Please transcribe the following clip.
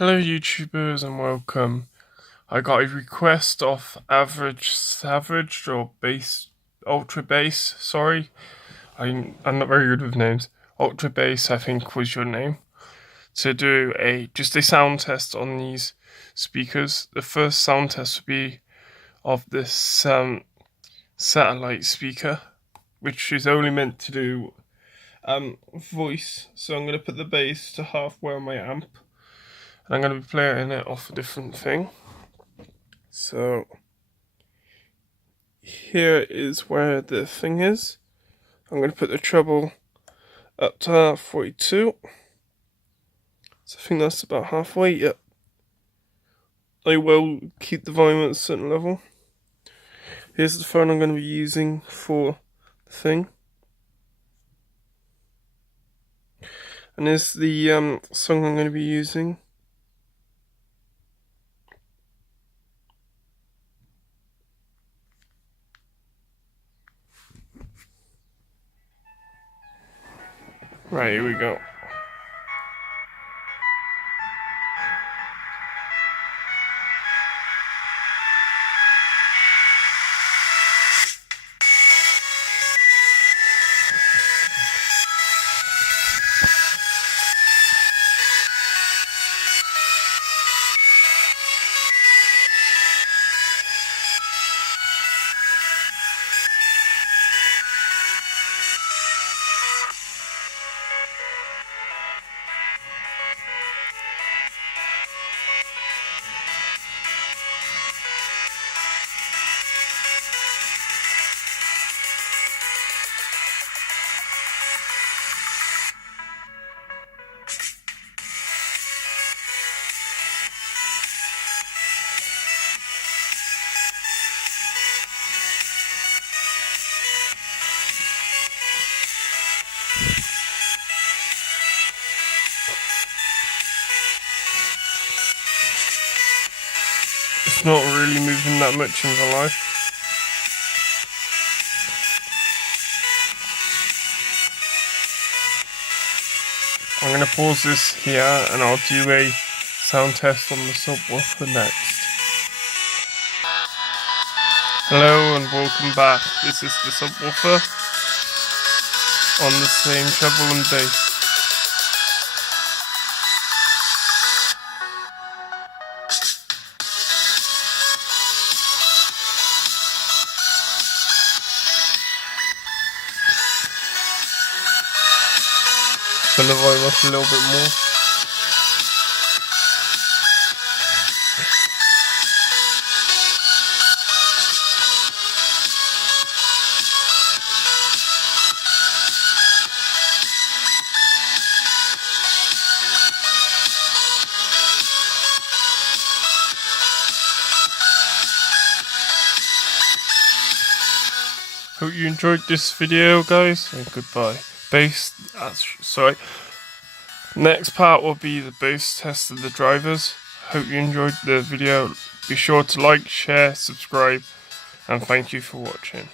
Hello YouTubers and welcome. I got a request off Average Savage or Ultra Bass, sorry. I'm not very good with names. Ultra Bass I think was your name. To do just a sound test on these speakers. The first sound test would be of this satellite speaker, which is only meant to do voice. So I'm going to put the bass to halfway on my amp. I'm going to be playing it off a different thing. So here is where the thing is. I'm going to put the treble up to 42. So I think that's about halfway. Yep. I will keep the volume at a certain level. Here's the phone I'm going to be using for the thing. And here's the song I'm going to be using. Right, here we go. It's not really moving that much in real life. I'm going to pause this here and I'll do a sound test on the subwoofer next. Hello and welcome back. This is the subwoofer on the same treble and bass. Turn the volume up a little bit more. Hope you enjoyed this video, guys, and goodbye. Sorry. Next part will be the bass test of the drivers. Hope you enjoyed the video. Be sure to like, share, subscribe, and thank you for watching.